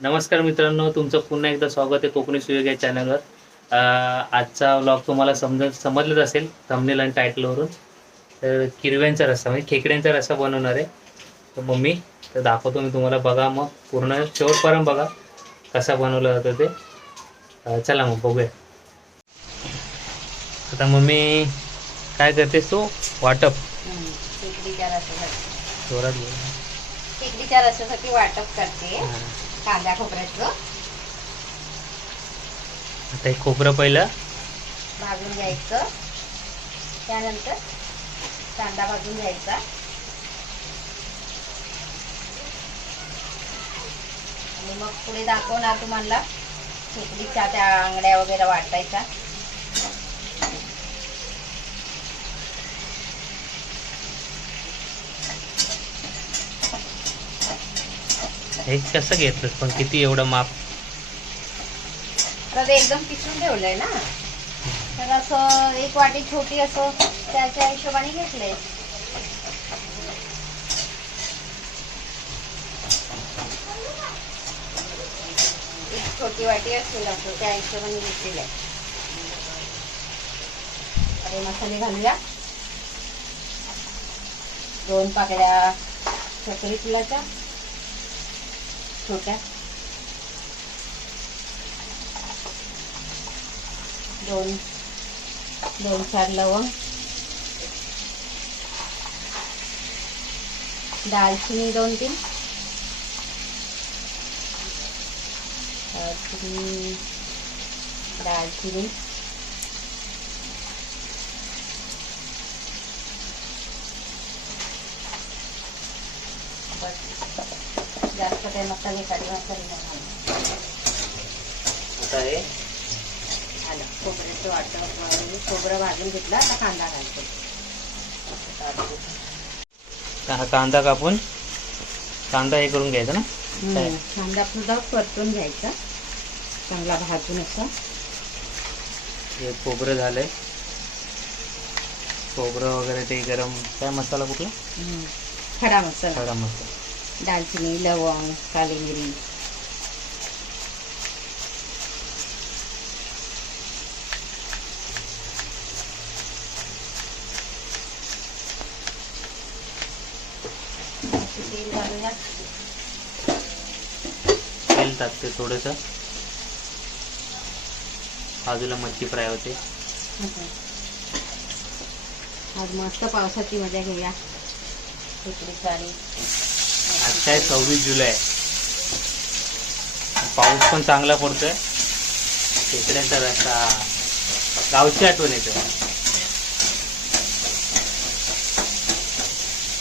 नमस्कार मित्रांनो, तुमचं पुन्हा एकदा स्वागत आहे कोकणी सुयोग या चॅनलवर. आजचा व्लॉग तुम्हाला समजलंच असेल थंबनेल आणि टायटलवरून. तर किरव्यांचा रस्सा म्हणजे खेकड्यांचा रस्सा बनवणार आहे तर मम्मी. तर दाखवतो मी तुम्हाला, बघा मग पूर्ण शेवटपर्यंत बघा कसा बनवला जातो ते. चला मग बघूया. आता मम्मी काय करतेस तू? वाटप खेकडीच्या रस्त्यासाठी जोरात बोल. खेकडीच्या रस्त्यासाठी वाटप करते हां. कांदा खोबऱ्याचं. आता हे खोबरं पहिलं भाजून घ्यायचं, त्यानंतर कांदा भाजून घ्यायचा आणि मग पुढे दाखवणार तुम्हाला खेकडीच्या त्या आंगड्या वगैरे वाटायच्या. हे कसं घेतलं पण किती एवढं माप? आता ते एकदम पिसून ठेवलंय ना, तर असं एक वाटी छोटी असं त्याच्या हिशोबाने घेतलंय. एक छोटी वाटी असेल असं त्या हिशोबाने घेतलेलं आहे. अरे मसाले घालूया. 2 पाकळ्या चक्री फुलाच्या छोट्या, 2-4 लवंग, दालचिनी 2-3, दालचिनी, जास्त काही मसाले काढी मसाले नाही. आता हे आलं खोबऱ्याचं वाटण, खोबरं भाजून घेतलं. आता कांदा घालतो. हा कांदा कापून कांदा हे करून घ्यायचा ना. कांदा सुद्धा परतून घ्यायचा चांगला भाजून असं. हे खोबरं झालंय, खोबरं वगैरे ते गरम काय मसाला कुठला? खडा मसाला, खडा मसाला, दालचिनी, लवंग, काली मिरी, तेल घालूया. तेल टाकते थोडंसं. बाजूला मच्छी फ्राय होते. आज मस्त पावसाची मजा घेऊया. खेकडीची आणि आज काय 26 जुलै, पाऊस पण चांगला पडतोय. खेकड्यांचा रस्सा, गावची आठवण येते.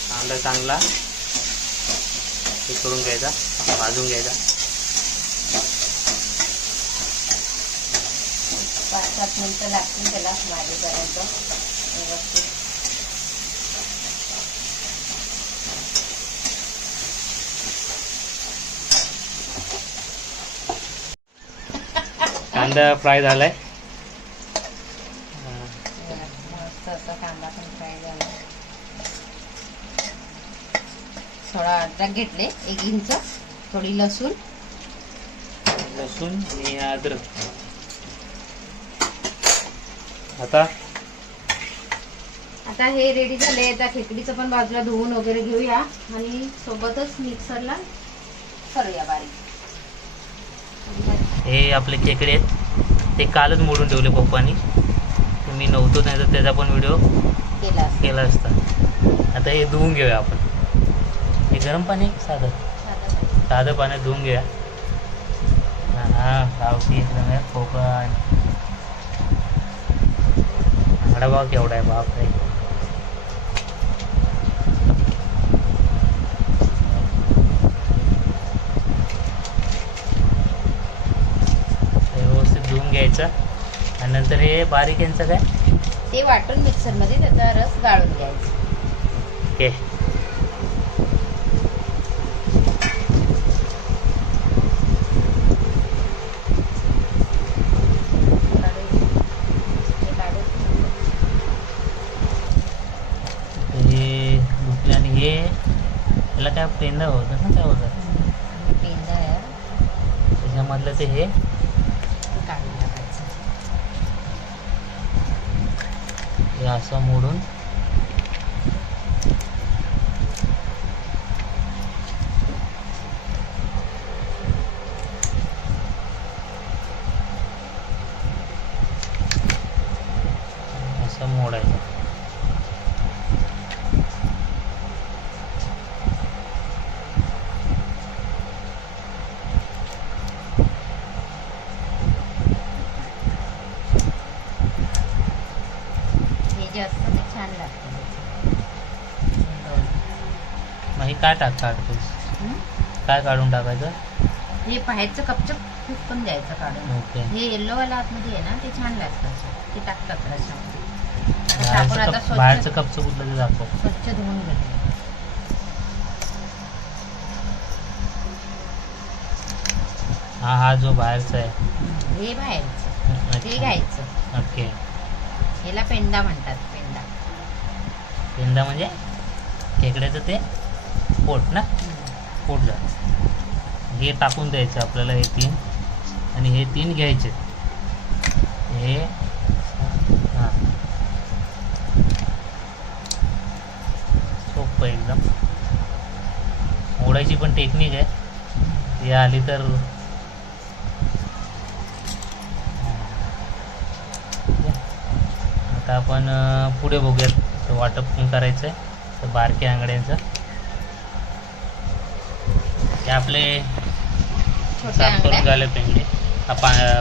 कांदा चांगला हे करून घ्यायचा, भाजून घ्यायचा. 5-7 मिनिटं लागतील त्याला भाजेपर्यंत व्यवस्थित. कांदा फ्राय झालाय. मस्त असा कांदा पण फ्राय झाला. थोडा अद्रक घेतले 1 इंच, थोडी लसूण आणि अद्रक. आता हे रेडी झाले. त्या खेकडीचं पण बाजूला धुवून वगैरे घेऊया आणि सोबतच मिक्सरला करूया बारीक. हे आपले खेकडे आहेत, ते कालच मोडून ठेवले पप्पानी. मी नव्हतो, नाही तर त्याचा पण व्हिडिओ केला असता. आता हे धुवून घेऊया आपण. हे गरम पाणी साधं पाण्यात धुवून घेऊया. हां गावठी एकदम आहे. कोकण आंगडा भाव केवढा आहे, बाप रे. व्यवस्थित धुवून घ्यायचं आणि नंतर हे बारीक यांचं काय ते वाटून मिक्सरमध्ये त्याचा रस गाळून घ्यायचा. ओके. हे याला काय पेंदा होतं ना, काय होतं पेंदा आहे. त्याच्यामधलं ते हे काढून टाकायचं. हे असं मोडून असं मोडायचं. हे जे असतं ते छान लागतं. मग हे काय काढतोस? काय काढून टाकायचं? हे बाहेरचं कपचप पण द्यायचं काढून. ओके. हे येल्लोवाला आतमध्ये आहे ना, ते छान लागतं असं. ते टाकतात रशामध्ये. आता आपण आता बाहेरचं स्वच्छ कपचं कुठलं ते दाखव. स्वच्छ धुवून घेतो. हा जो बाहेरचा आहे. हे बाहेरचं ते अच्छा. घ्यायचं. ओके. याला पेंडा म्हणतात. पेंडा. पेंदा म्हणजे खेकड्याचं ते पोट ना, पोट झालं. हे टाकून द्यायचं आपल्याला, हे 3 आणि हे 3 घ्यायचे. हे हां सोपं एकदम. ओढायची पण टेक्निक आहे, हे आली तर. आता आपण पुढे बघूयात वाटप पण करायचं आहे तर बारक्या आंगड्यांचं. हे आपले छोट्या साफ करून आंगड्या. झाले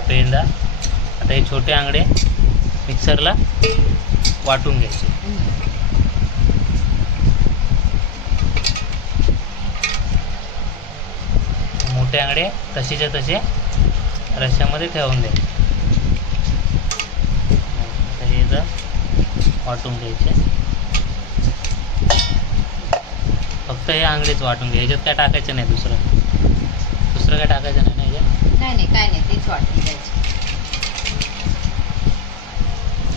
पेंदा. आता हे छोटे आंगडे मिक्सरला वाटून घ्यायचे. मोठे आंगडे तसेच्या तसे रश्श्यामध्ये ठेवून द्यायचे. आता हे जर वाटून घ्यायचे. फक्त हे आंगडीच वाटून घ्या, याच्यात काय टाकायचं नाही. दुसरं काय टाकायचं नाही ना याच्यात. नाही काय नाही, तेच वाटून द्यायचं.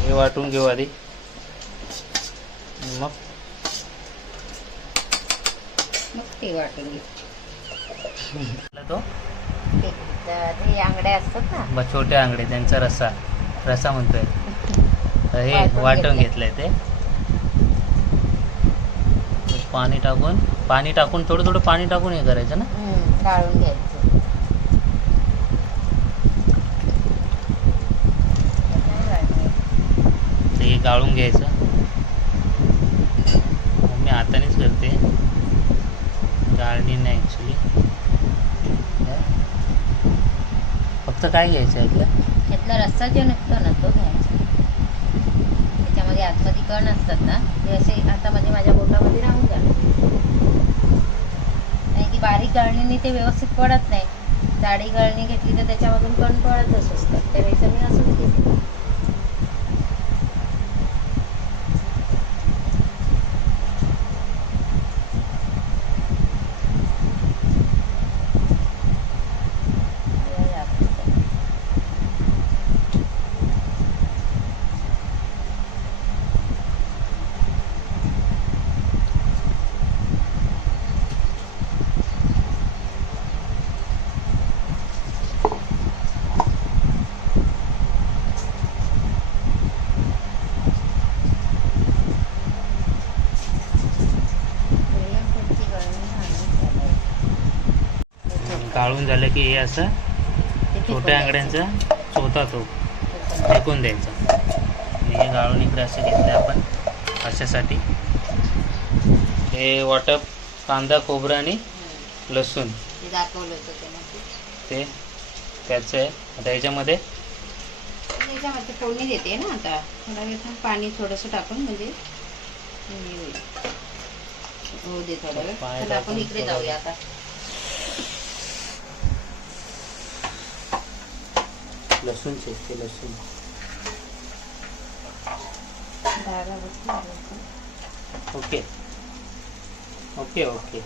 हे वाटून घेऊ आधी, मग ते वाटून घे. तो ते आंगड्या असतात ना, छोटे आंगडे त्यांचा रसा म्हणतोय. तर हे वाटून घेतलंय ते. पाणी टाकून थोडं पाणी टाकून हे करायचं ना, गाळून घ्यायचं. हे गाळून घ्यायचं. मी हातानेच करते, गाळणी नाही ॲक्च्युली. फक्त काय घ्यायचं आहे यातला रस्सा जो निघतो ना, तो घ्यायचा. त्याच्यामध्ये आतमध्ये कण असतात ना, ते असे आता म्हणजे माझ्या बोटामध्ये राहून जाणार. आणि ती बारीक गाळणीने ते व्यवस्थित पडत नाही. जाडी गाळणी घेतली तर त्याच्यामधून कण पडतच असतात. त्यावेळेस मी असंच घेते. गाळून झालं की हे असं छोट्या आंगड्यांचा चोथा तो फेकून द्यायचा. आणि हे गाळून इकडे असं घेतलं आपण अशासाठी. हे वाटप कांदा, खोबरं आणि लसूण ते दाखवलं होतं ते त्याचं आहे. आता याच्यामध्ये फोडणी देते ना. आता थोडा पाणी थोडंसं टाकून म्हणजे होऊ दे थोडा वेळ. आपण इकडे जाऊया आता. लसूण चेकते, लसूण ओके ओके ओके.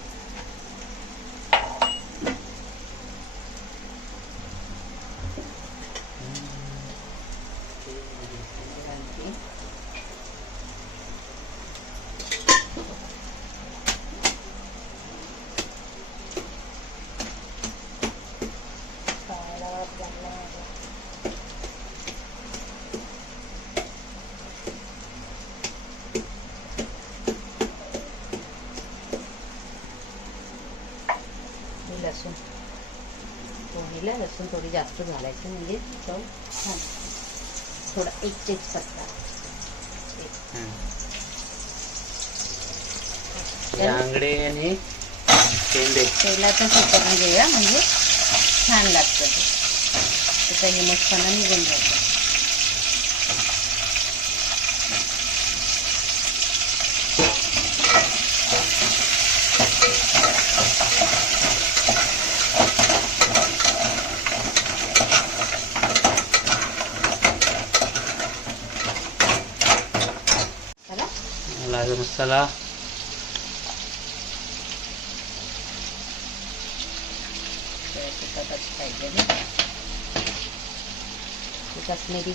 लसूण पोळीला लसूण थोडी जास्त घालायची म्हणजे चव छान. थोडा एक तेजपत्ता. आंगडे आणि शेंडे तेलातच हे करून घेऊया म्हणजे छान लागतं ते. त्याचा हिमटपणा निघून जातो. लाल मसाला पाहिजे काश्मीरी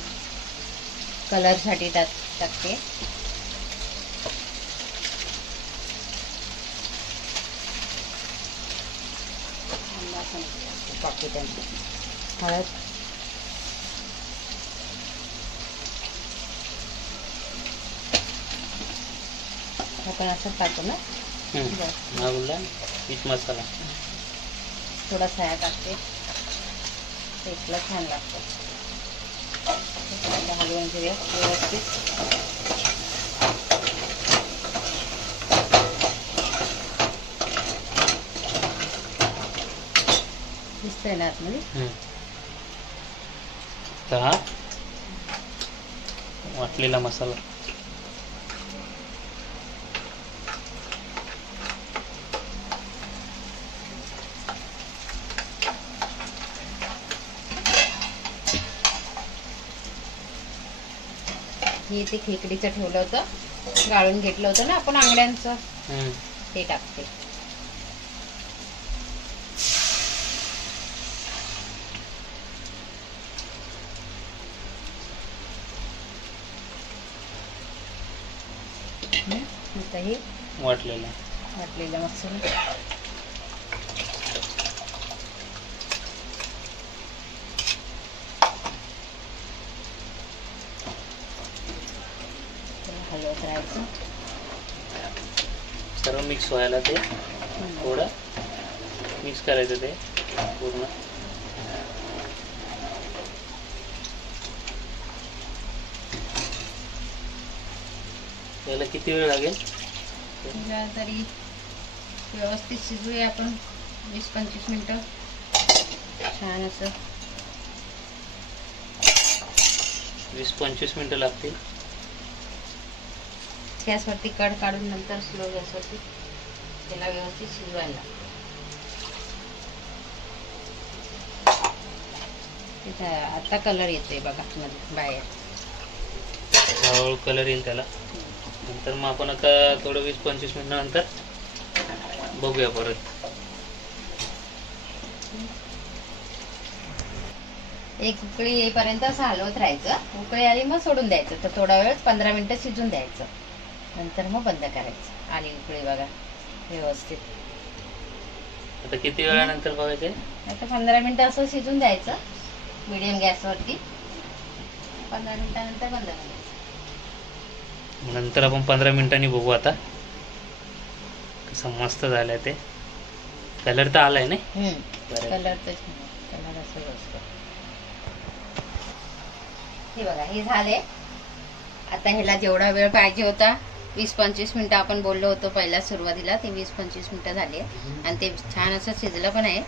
कलरसाठी टाकते. हळद आपण असं टाकू ना. मीठ मसाला थोडा साया टाकते. टेस्टला छान लागतं. हलवून घेऊया व्यवस्थित. दिसतंय ना आतमध्ये. हा वाटलेला मसाला हे ते खेकडीचं ठेवलं होतं, गाळून घेतलं होतं ना आपण आंगड्यांचं, ते टाकते. हे वाटलेला मसाला हलवत राहायचं. सर्व मिक्स व्हायला ते थोडं मिक्स करायचं ते पूर्ण. याला किती वेळ लागेल? तरी व्यवस्थित शिजूया आपण 20-25 मिनिटं. छान असं 20-25 मिनिटं लागतील. गॅसवरती कड काढून नंतर स्लो गॅसवरती त्याला व्यवस्थित शिजवायला. आता कलर येतोय बघा मध्ये बाहेर. हळूहळू कलर येईल त्याला. नंतर मग आपण आता थोडं 20-25 मिनिटानंतर बघूया परत. एक उकळी येईपर्यंत असं हलवत राहायचं. उकळी आली मग सोडून द्यायचं. तर थोडा वेळ 15 मिनिटं शिजून द्यायचं. नंतर मग बंद करायचं. आली उकळी बघा व्यवस्थित. आता किती वेळानंतर बघायचे? आता 15 मिनिटं असं शिजून द्यायचं मीडियम गॅसवरती. 15 मिनिटानंतर बंद करायचं. नंतर आपण 15 मिनिटांनी बघू आता कसं मस्त झालंय ते. कलर तर आलाय ना. कलर तर कलर असं असतो. हे बघा हे झाले. आता ह्याला जेवढा वेळ पाहिजे होता 20-25 मिनिटं आपण बोललो होतो पहिल्या सुरुवातीला, ते 20-25 मिनिटं झाली आणि ते छान असं शिजलं पण आहे.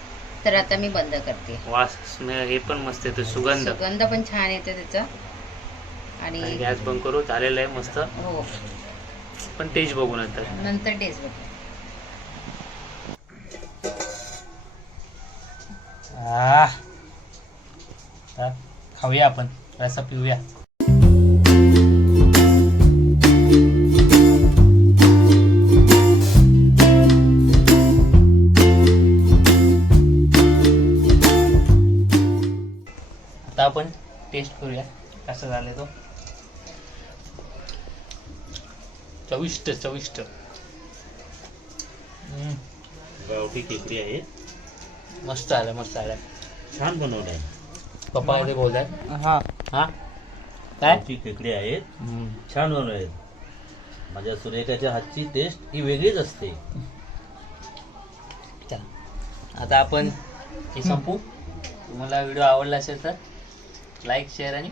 तर आता मी बंद करते. वास हे पण मस्त येतो, सुगंध पण छान येतो त्याचा. आणि गॅस बंद करू. झालेलं आहे मस्त. हो पण टेस्ट बघू नंतर टेस्ट बघू. खाऊया आपण, रसा पिऊया. आता आपण टेस्ट करूया कसं झालं तो. चविष्ट गावठी खेकडी आहे. मस्त आलं. छान बनवलं आहे. पप्पा ते बोलतात. हा काय गावठी खेकडी आहेत. छान बनवले आहेत. माझ्या सुरेखाच्या हातची टेस्ट ही वेगळीच असते. आता आपण हे संपू. तुम्हाला व्हिडिओ आवडला असेल तर लाईक शेअर आणि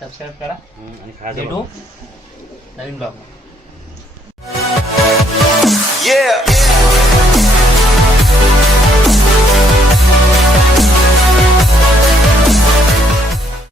सबस्क्राईब करा. आणि खायचं भेटू बघा. नवीन ब्लॉग. Yeah.